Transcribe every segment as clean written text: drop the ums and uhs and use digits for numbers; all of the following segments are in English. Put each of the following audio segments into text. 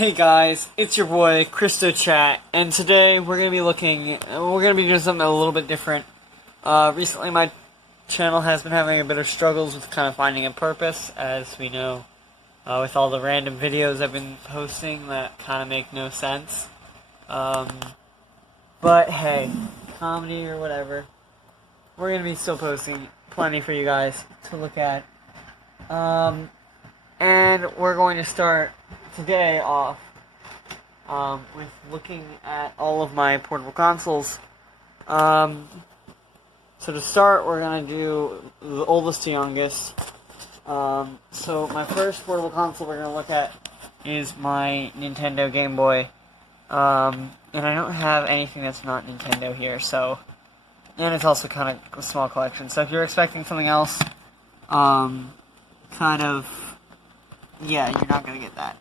Hey guys, it's your boy ChristoChat, and today we're gonna be doing something a little bit different. Recently my channel has been having a bit of struggles with kind of finding a purpose, as we know, with all the random videos I've been posting that kind of make no sense. But hey, comedy or whatever, we're gonna be still posting plenty for you guys to look at. And we're going to start today off with looking at all of my portable consoles. So to start, we're going to do the oldest to youngest. So my first portable console we're going to look at is my Nintendo Game Boy. And I don't have anything that's not Nintendo here, so... And it's also kind of a small collection. So if you're expecting something else, yeah, you're not going to get that.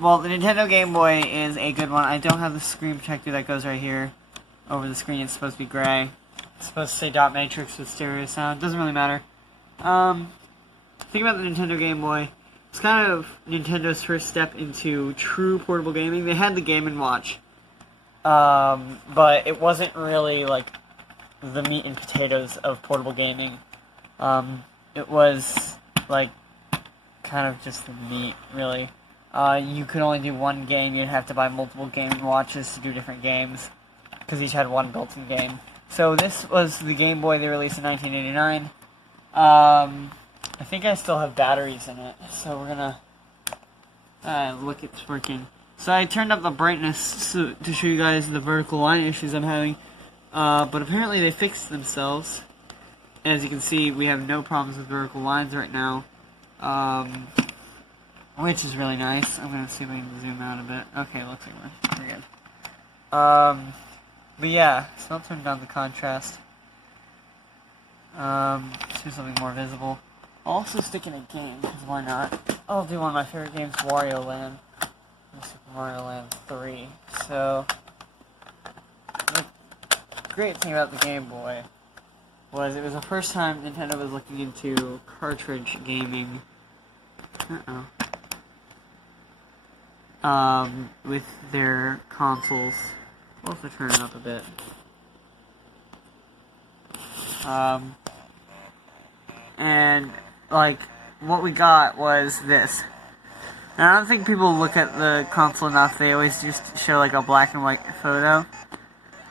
Well, the Nintendo Game Boy is a good one. I don't have the screen protector that goes right here over the screen. It's supposed to be gray. It's supposed to say dot matrix with stereo sound. Doesn't really matter. Think about the Nintendo Game Boy. It's kind of Nintendo's first step into true portable gaming. They had the Game & Watch. But it wasn't really, like, the meat and potatoes of portable gaming. It was, like, kind of just the meat, really. You could only do one game. You'd have to buy multiple Game & Watches to do different games, because each had one built-in game. So this was the Game Boy they released in 1989. I think I still have batteries in it, so we're gonna look, it's working. So I turned up the brightness to show you guys the vertical line issues I'm having, but apparently they fixed themselves. As you can see, we have no problems with vertical lines right now. Which is really nice. I'm gonna see if I can zoom out a bit. Okay, looks like we're good. But yeah, so I'll turn down the contrast. Let's do something more visible. I'll also stick in a game, because why not? I'll do one of my favorite games, Wario Land. Super Mario Land 3. So, the great thing about the Game Boy was it was the first time Nintendo was looking into cartridge gaming. With their consoles. I'll also turn it up a bit. And, like, what we got was this. Now, I don't think people look at the console enough. They always just show, like, a black and white photo.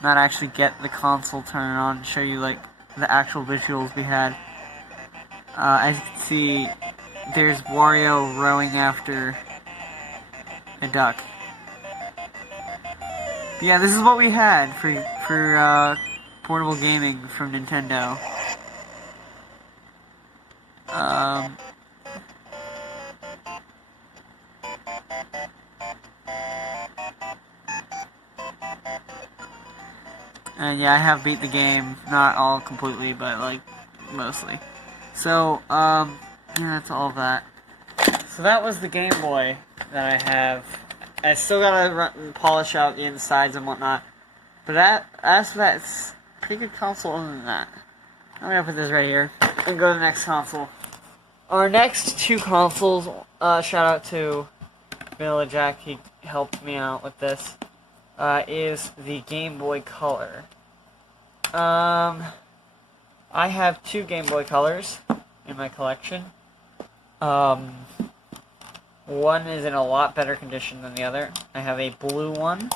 Not actually get the console turned on and show you, like, the actual visuals we had. As you can see, there's Wario rowing after a duck. Yeah, this is what we had for portable gaming from Nintendo. And yeah, I have beat the game, not all completely, but like mostly. So, yeah, that's all of that. So that was the Game Boy that I have. I still gotta polish out the insides and whatnot. But as for that, it's a pretty good console other than that. I'm gonna put this right here and go to the next console. Our next two consoles, shout out to Vanilla Jack, he helped me out with this, is the Game Boy Color. I have two Game Boy Colors in my collection. One is in a lot better condition than the other. I have a blue one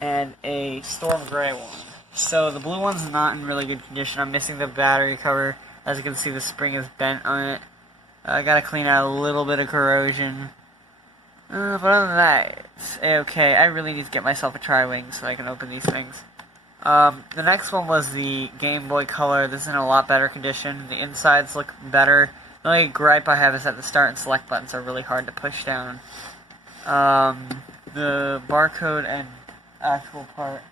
and a storm gray one. So the blue one's not in really good condition. I'm missing the battery cover. As you can see, the spring is bent on it. I gotta clean out a little bit of corrosion. But other than that, it's okay. I really need to get myself a Tri-Wing so I can open these things. The next one was the Game Boy Color. This is in a lot better condition. The insides look better. The only gripe I have is that the start and select buttons are really hard to push down. The barcode and actual part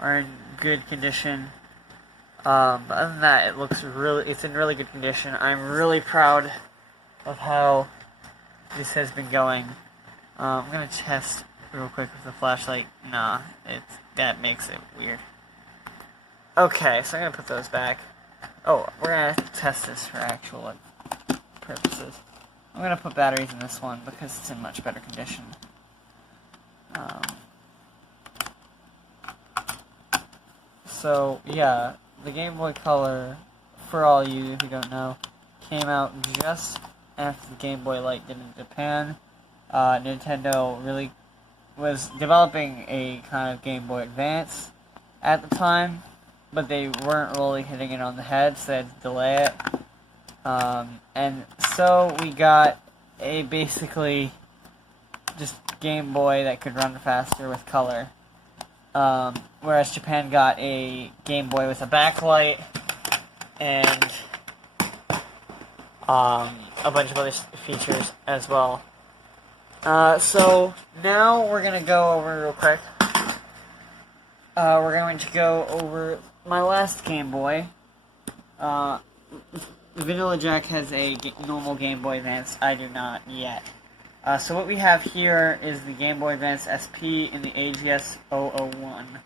are in good condition. But other than that, it's in really good condition. I'm really proud of how this has been going. I'm gonna test real quick with the flashlight. Nah, that makes it weird. Okay, so I'm gonna put those back. Oh, we're gonna test this for actual purposes. I'm gonna put batteries in this one because it's in much better condition. So yeah, the Game Boy Color, for all you who don't know, came out just after the Game Boy Light did in Japan. Nintendo really was developing a kind of Game Boy Advance at the time, but they weren't really hitting it on the head, so they had to delay it. And so we got a basically just Game Boy that could run faster with color. Whereas Japan got a Game Boy with a backlight and a bunch of other features as well. So now we're going to go over real quick. We're going to go over my last Game Boy. Vanilla Jack has a normal Game Boy Advance. I do not yet. So what we have here is the Game Boy Advance SP in the AGS 001.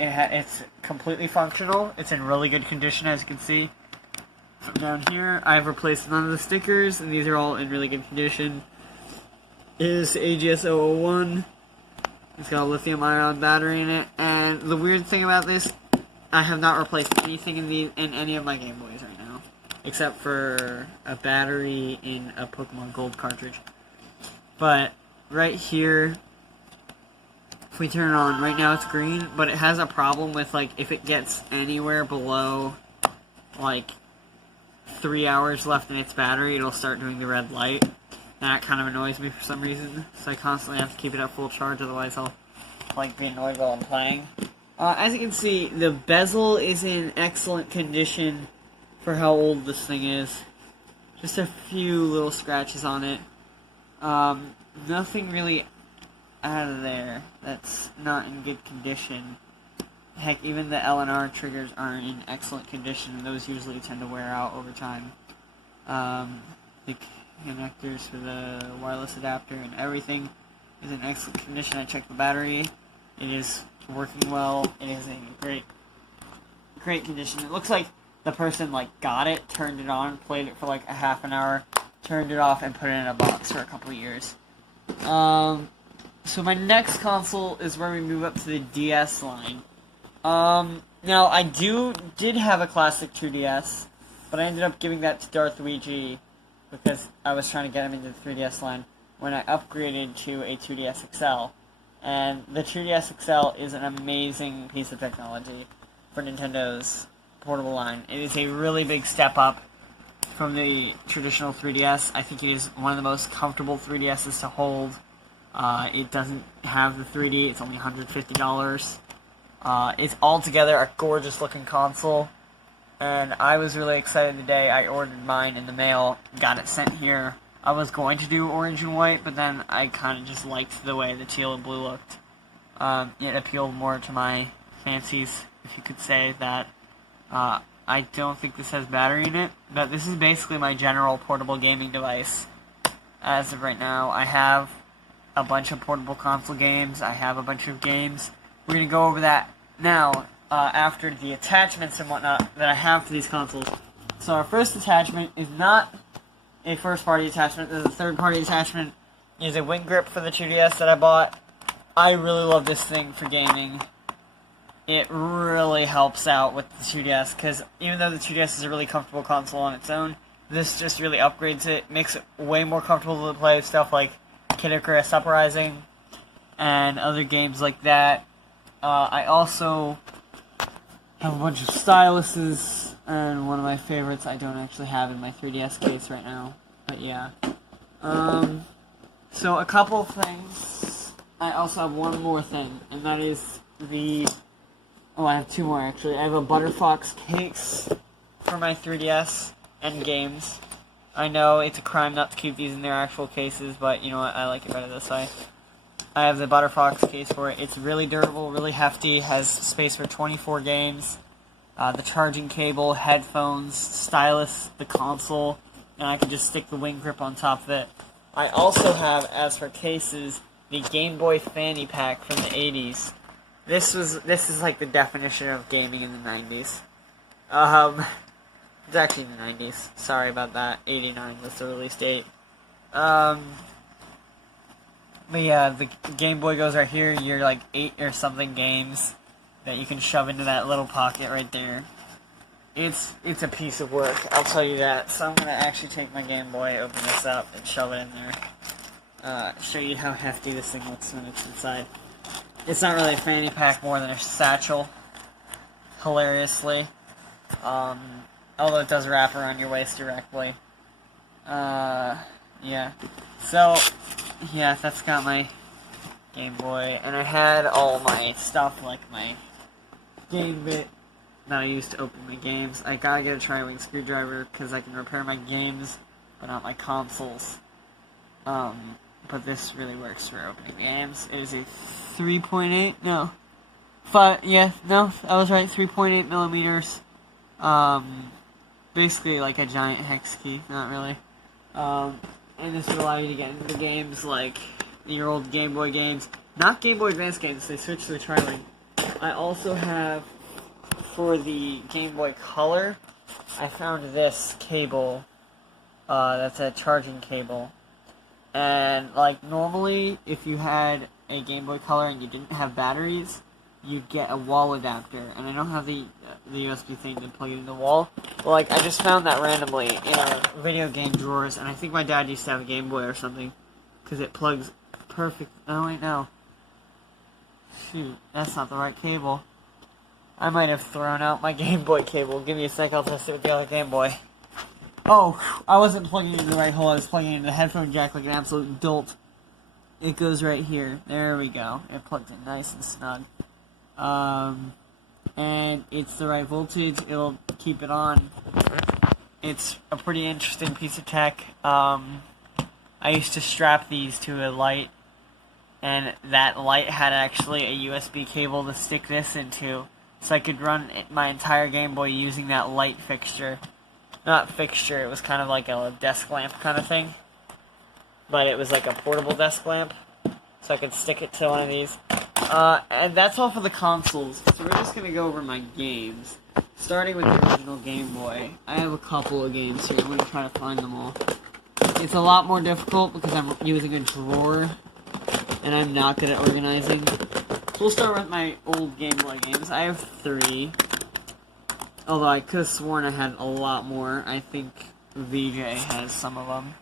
It's completely functional. It's in really good condition, as you can see. From down here, I've replaced none of the stickers, and these are all in really good condition. It is AGS 001. It's got a lithium-ion battery in it, and the weird thing about this, I have not replaced anything in any of my Game Boys right now, except for a battery in a Pokemon Gold cartridge. But right here, if we turn it on, right now it's green, but it has a problem with, like, if it gets anywhere below, like, 3 hours left in its battery, it'll start doing the red light. That kind of annoys me for some reason, so I constantly have to keep it at full charge, otherwise I'll, like, be annoyed while I'm playing. As you can see, the bezel is in excellent condition for how old this thing is. Just a few little scratches on it. Nothing really out of there that's not in good condition. Heck, even the LNR triggers aren't in excellent condition, and those usually tend to wear out over time. The connectors for the wireless adapter and everything is in excellent condition. I checked the battery. It is working well. It is in great condition. It looks like the person, like, got it, turned it on, played it for, like, a half an hour, turned it off, and put it in a box for a couple of years. So my next console is where we move up to the DS line. Now, I did have a classic 2DS, but I ended up giving that to Darth Luigi because I was trying to get him into the 3DS line when I upgraded to a 2DS XL. And the 2DS XL is an amazing piece of technology for Nintendo's portable line. It is a really big step up from the traditional 3DS. I think it is one of the most comfortable 3DSs to hold. It doesn't have the 3D. It's only $150. It's altogether a gorgeous looking console. And I was really excited the day I ordered mine in the mail, got it sent here. I was going to do orange and white, but then I kind of just liked the way the teal and blue looked. It appealed more to my fancies, if you could say that. I don't think this has battery in it, but this is basically my general portable gaming device. As of right now, I have a bunch of portable console games. I have a bunch of games. We're going to go over that now, after the attachments and whatnot that I have for these consoles. So our first attachment is not a first-party attachment. There's a third-party attachment. There's a wing grip for the 2DS that I bought. I really love this thing for gaming. It really helps out with the 2DS, because even though the 2DS is a really comfortable console on its own, this just really upgrades it, makes it way more comfortable to play stuff like Kid Icarus Uprising and other games like that. I also have a bunch of styluses, and one of my favorites I don't actually have in my 3DS case right now, but yeah. So a couple of things. I also have one more thing, and that is I have two more actually. I have a Butterfox case for my 3DS and games. I know it's a crime not to keep these in their actual cases, but you know what, I like it better this way. I have the Butterfox case for it. It's really durable, really hefty, has space for 24 games. The charging cable, headphones, stylus, the console, and I can just stick the wing grip on top of it. I also have, as for cases, the Game Boy Fanny Pack from the 80s. This is like the definition of gaming in the 90s. It's actually the 90s. Sorry about that. 89 was the release date. But yeah, the Game Boy goes right here. You're like 8 or something games that you can shove into that little pocket right there. It's a piece of work, I'll tell you that. So I'm gonna actually take my Game Boy, open this up, and shove it in there. Show you how hefty this thing looks when it's inside. It's not really a fanny pack more than a satchel, hilariously. Although it does wrap around your waist directly. Yeah. So, yeah, that's got my Game Boy. And I had all my stuff, like my game bit that I use to open my games. I gotta get a tri-wing screwdriver, because I can repair my games, but not my consoles. But this really works for opening games. It is a 3.8, no. 5, yeah, no, I was right, 3.8 millimeters. Basically like a giant hex key, not really. And this would allow you to get into the games like your old Game Boy games. Not Game Boy Advance games, they switched to the tri-wing. I also have, for the Game Boy Color, I found this cable, that's a charging cable. And, like, normally, if you had a Game Boy Color and you didn't have batteries, you'd get a wall adapter. And I don't have the USB thing to plug it in the wall. But, like, I just found that randomly in our video game drawers, and I think my dad used to have a Game Boy or something, because it plugs perfect. Oh, wait, no. Shoot, that's not the right cable. I might have thrown out my Game Boy cable. Give me a sec, I'll test it with the other Game Boy. Oh, I wasn't plugging it in the right hole, I was plugging it in the headphone jack like an absolute dolt. It goes right here. There we go. It plugged in nice and snug. And it's the right voltage, it'll keep it on. It's a pretty interesting piece of tech. I used to strap these to a light, and that light had actually a USB cable to stick this into, so I could run my entire Game Boy using that light fixture. Not fixture, it was kind of like a desk lamp kind of thing. But it was like a portable desk lamp, so I could stick it to one of these. And that's all for the consoles, so we're just gonna go over my games. Starting with the original Game Boy. I have a couple of games here, I'm gonna try to find them all. It's a lot more difficult because I'm using a drawer, and I'm not good at organizing. So we'll start with my old Game Boy games. I have 3. Although I could have sworn I had a lot more. I think VJ has some of them.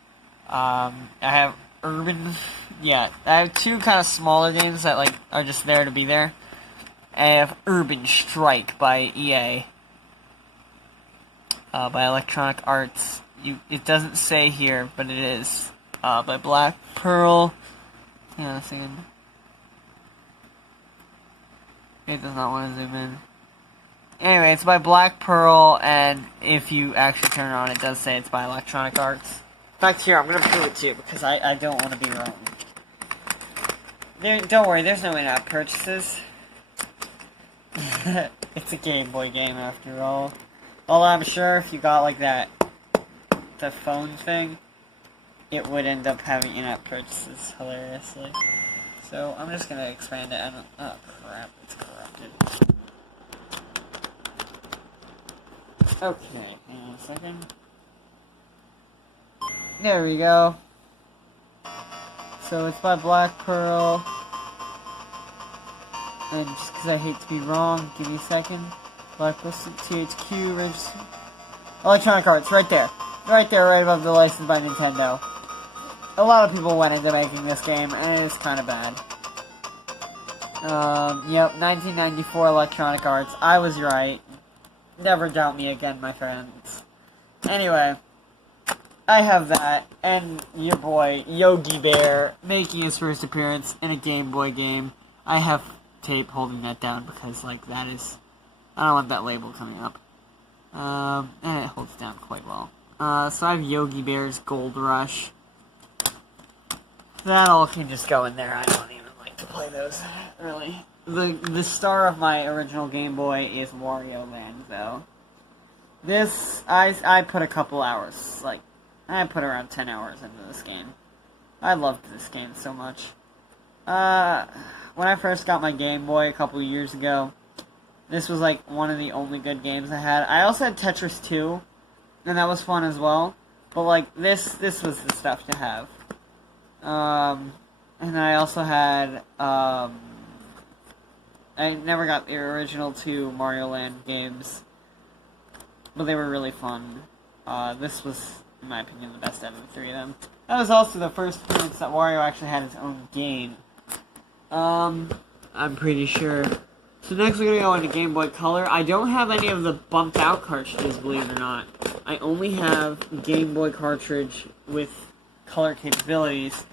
I have Urban... Yeah, I have 2 kind of smaller games that like are just there to be there. I have Urban Strike by EA. By Electronic Arts. It doesn't say here, but it is. By Black Pearl. Hang on a second. It does not want to zoom in. Anyway, it's by Black Pearl, and if you actually turn it on, it does say it's by Electronic Arts. In fact, here, I'm going to prove it to you, because I don't want to be wrong. Don't worry, there's no in-app purchases. It's a Game Boy game, after all. Although I'm sure if you got, like, the phone thing, it would end up having in-app purchases, hilariously. So, I'm just going to expand it. Oh, crap, it's corrupted. Okay, hang on a second. There we go. So it's by Black Pearl. And just because I hate to be wrong, give me a second. Blacklisted THQ register. Electronic Arts, right there. Right there, right above the license by Nintendo. A lot of people went into making this game, and it is kind of bad. Yep, 1994 Electronic Arts. I was right. Never doubt me again, my friends. Anyway, I have that, and your boy, Yogi Bear, making his first appearance in a Game Boy game. I have tape holding that down because, like, that is... I don't want that label coming up. And it holds down quite well. So I have Yogi Bear's Gold Rush. That all can just go in there. I don't even like to play those, really. The star of my original Game Boy is Wario Land, though. This, I put a couple hours, like, I put around 10 hours into this game. I loved this game so much. When I first got my Game Boy a couple years ago, this was, like, one of the only good games I had. I also had Tetris 2, and that was fun as well. But like this was the stuff to have. And then I also had I never got the original 2 Mario Land games, but they were really fun. This was, in my opinion, the best out of the 3 of them. That was also the first appearance that Wario actually had his own game. I'm pretty sure. So next we're going to go into Game Boy Color. I don't have any of the bumped out cartridges, believe it or not. I only have Game Boy cartridge with color capabilities.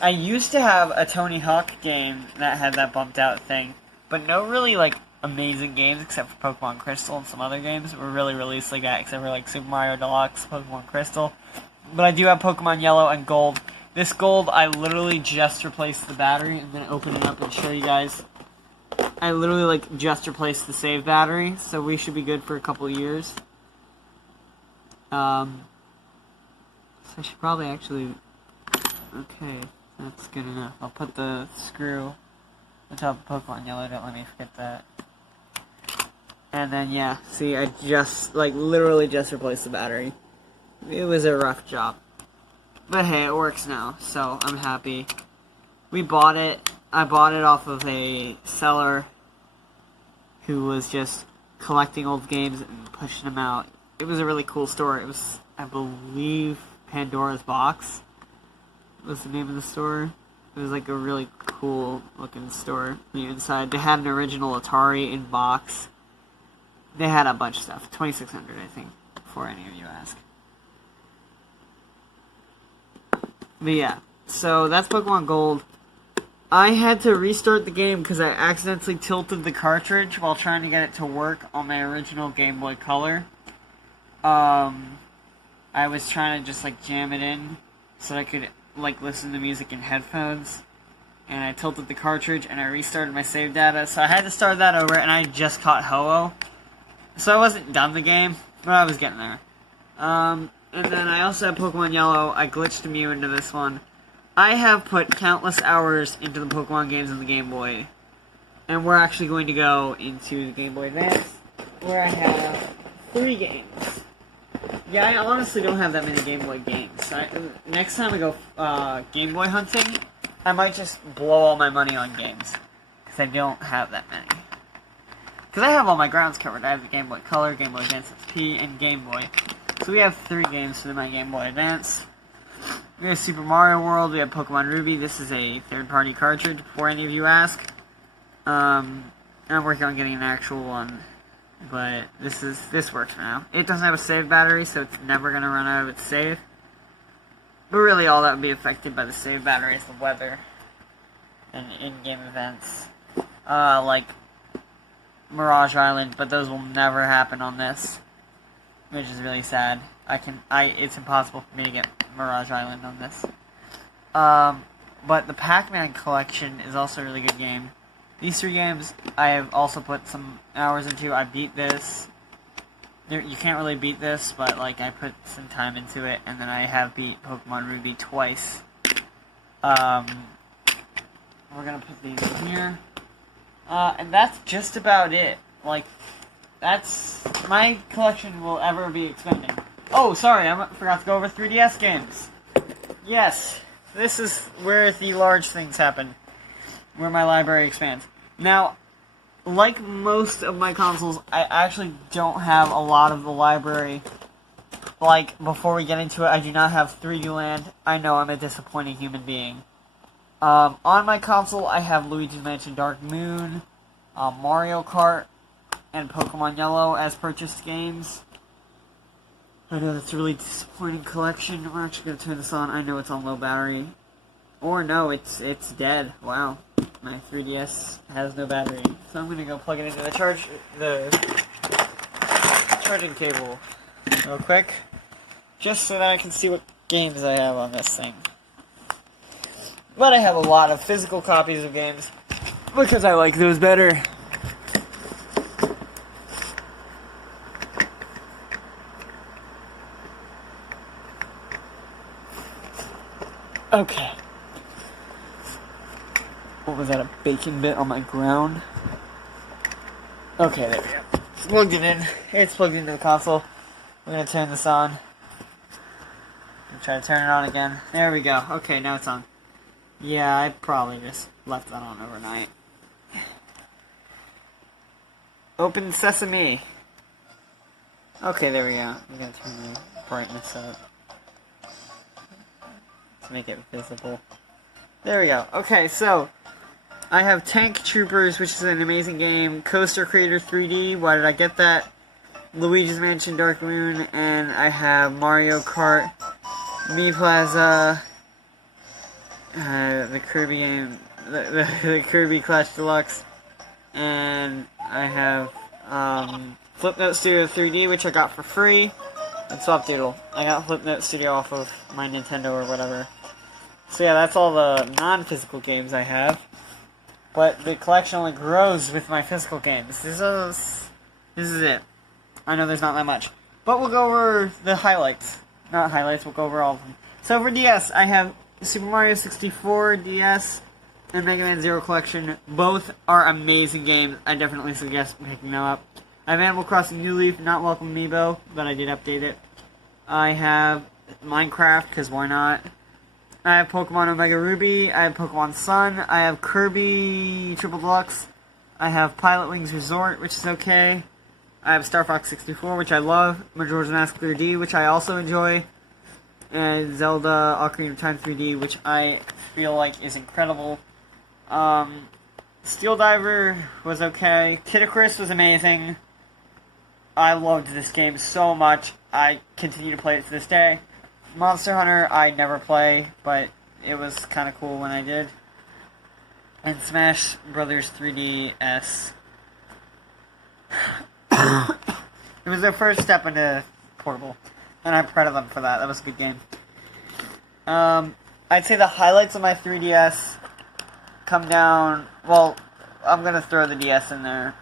I used to have a Tony Hawk game that had that bumped out thing, but no really, like, amazing games except for Pokemon Crystal and some other games were really released like that, except for, like, Super Mario Deluxe, Pokemon Crystal. But I do have Pokemon Yellow and Gold. This Gold, I literally just replaced the battery. I'm going to open it up and show you guys. I literally, like, just replaced the save battery, so we should be good for a couple of years. So I should probably actually... Okay, that's good enough. I'll put the screw on top of Pokemon Yellow, don't let me forget that. And then, yeah, see, I just, like, literally just replaced the battery. It was a rough job. But hey, it works now, so I'm happy. We bought it. I bought it off of a seller who was just collecting old games and pushing them out. It was a really cool store. It was, I believe, Pandora's Box was the name of the store. It was like a really cool looking store. The inside, they had an original Atari in box. They had a bunch of stuff. 2600, I think, before any of you ask. But yeah, so that's Pokemon Gold. I had to restart the game because I accidentally tilted the cartridge while trying to get it to work on my original Game Boy Color. I was trying to just like jam it in so I could like listen to music in headphones, and I tilted the cartridge and I restarted my save data, so I had to start that over, and I just caught Ho-Oh. So I wasn't done the game, but I was getting there. And then I also have Pokemon Yellow. I glitched Mew into this one. I have put countless hours into the Pokemon games on the Game Boy. And we're actually going to go into the Game Boy Advance, where I have 3 games. Yeah, I honestly don't have that many Game Boy games. Next time I go Game Boy hunting, I might just blow all my money on games. Because I don't have that many. Because I have all my grounds covered. I have the Game Boy Color, Game Boy Advance SP, and Game Boy. So we have 3 games for my Game Boy Advance. We have Super Mario World, we have Pokemon Ruby. This is a third-party cartridge, before any of you ask. I'm working on getting an actual one, but this works for now. It doesn't have a save battery, so it's never going to run out of its save. But really all that would be affected by the save battery is the weather and in-game events. Like Mirage Island, but those will never happen on this, which is really sad. It's impossible for me to get Mirage Island on this. But the Pac-Man collection is also a really good game. These 3 games I have also put some hours into. I beat this. You can't really beat this, but like I put some time into it, and then I have beat Pokemon Ruby twice. We're gonna put these in here. And that's just about it. Like, that's... my collection will ever be expanding. Oh, sorry, I forgot to go over 3DS games. Yes, this is where the large things happen. Where my library expands. Now, like most of my consoles, I actually don't have a lot of the library. Like, before we get into it, I do not have 3D Land. I know I'm a disappointing human being. On my console, I have Luigi's Mansion Dark Moon, Mario Kart, and Pokemon Yellow as purchased games. I know that's a really disappointing collection. We're actually going to turn this on. I know it's on low battery. Or no, it's dead. Wow. My 3DS has no battery. So I'm going to go plug it into the charging cable real quick. Just so that I can see what games I have on this thing. But I have a lot of physical copies of games because I like those better. Okay. What was that, a bacon bit on my ground? Okay, there we go. Plugged it in. It's plugged into the console. We're gonna turn this on. Try to turn it on again. There we go. Okay, now it's on. Yeah, I probably just left that on overnight. Open Sesame. Okay, there we go. I'm gonna turn the brightness up to make it visible. There we go. Okay, so I have Tank Troopers, which is an amazing game. Coaster Creator 3D. Why did I get that? Luigi's Mansion Dark Moon, and I have Mario Kart, Mii Plaza, the Kirby game, the Kirby Clash Deluxe, and I have Flipnote Studio 3D, which I got for free, and Swapdoodle. I got Flipnote Studio off of my Nintendo or whatever. So yeah, that's all the non-physical games I have. But the collection only grows with my physical games. This is it. I know there's not that much. But we'll go over the highlights. Not highlights, we'll go over all of them. So for DS, I have Super Mario 64 DS and Mega Man Zero Collection. Both are amazing games. I definitely suggest picking them up. I have Animal Crossing New Leaf, not Welcome Amiibo, but I did update it. I have Minecraft, because why not? I have Pokemon Omega Ruby, I have Pokemon Sun, I have Kirby Triple Deluxe, I have Pilot Wings Resort, which is okay, I have Star Fox 64, which I love, Majora's Mask 3D, which I also enjoy, and Zelda Ocarina of Time 3D, which I feel like is incredible. Steel Diver was okay, Kid Icarus was amazing. I loved this game so much, I continue to play it to this day. Monster Hunter, I never play, but it was kind of cool when I did. And Smash Brothers 3DS. It was their first step into portable, and I'm proud of them for that. That was a good game. I'd say the highlights of my 3DS come down... Well, I'm going to throw the DS in there.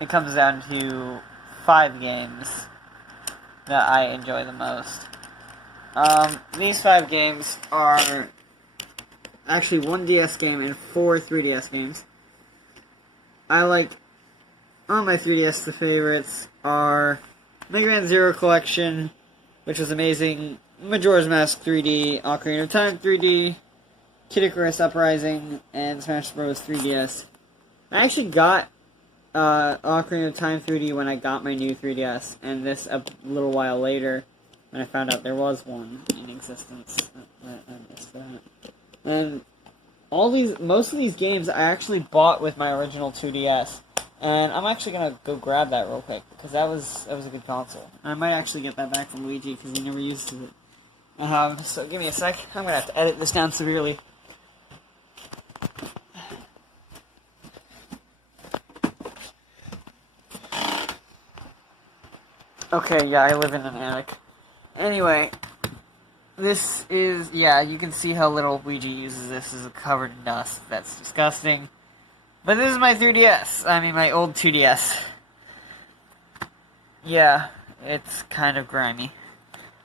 It comes down to 5 games that I enjoy the most. These 5 games are actually 1 DS game and 4 3DS games. I like, on my 3DS, the favorites are Mega Man Zero Collection, which was amazing, Majora's Mask 3D, Ocarina of Time 3D, Kid Icarus Uprising, and Smash Bros. 3DS. I actually got Ocarina of Time 3D when I got my new 3DS, and this a little while later when I found out there was one in existence. I missed that. And most of these games I actually bought with my original 2DS, and I'm actually gonna go grab that real quick because that was a good console. I might actually get that back from Luigi because he never used it. So give me a sec. I'm gonna have to edit this down severely. Okay, yeah, I live in an attic. Anyway, this is, yeah, you can see how little Luigi uses this. This is covered in dust. That's disgusting. But this is my 3DS. I mean, my old 2DS. Yeah, it's kind of grimy.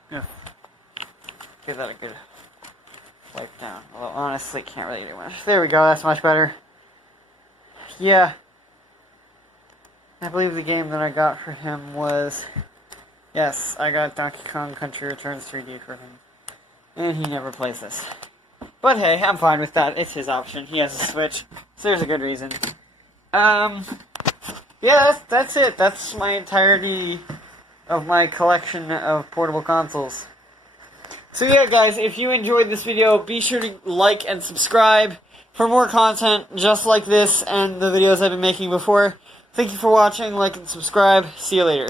Give that a good wipe down. Although, honestly, can't really do much. There we go, that's much better. Yeah. I believe the game that I got for him was... Yes, I got Donkey Kong Country Returns 3D for him. And he never plays this. But hey, I'm fine with that. It's his option. He has a Switch. So there's a good reason. Yeah, that's it. That's my entirety of my collection of portable consoles. So yeah, guys, if you enjoyed this video, be sure to like and subscribe for more content just like this and the videos I've been making before. Thank you for watching. Like and subscribe. See you later.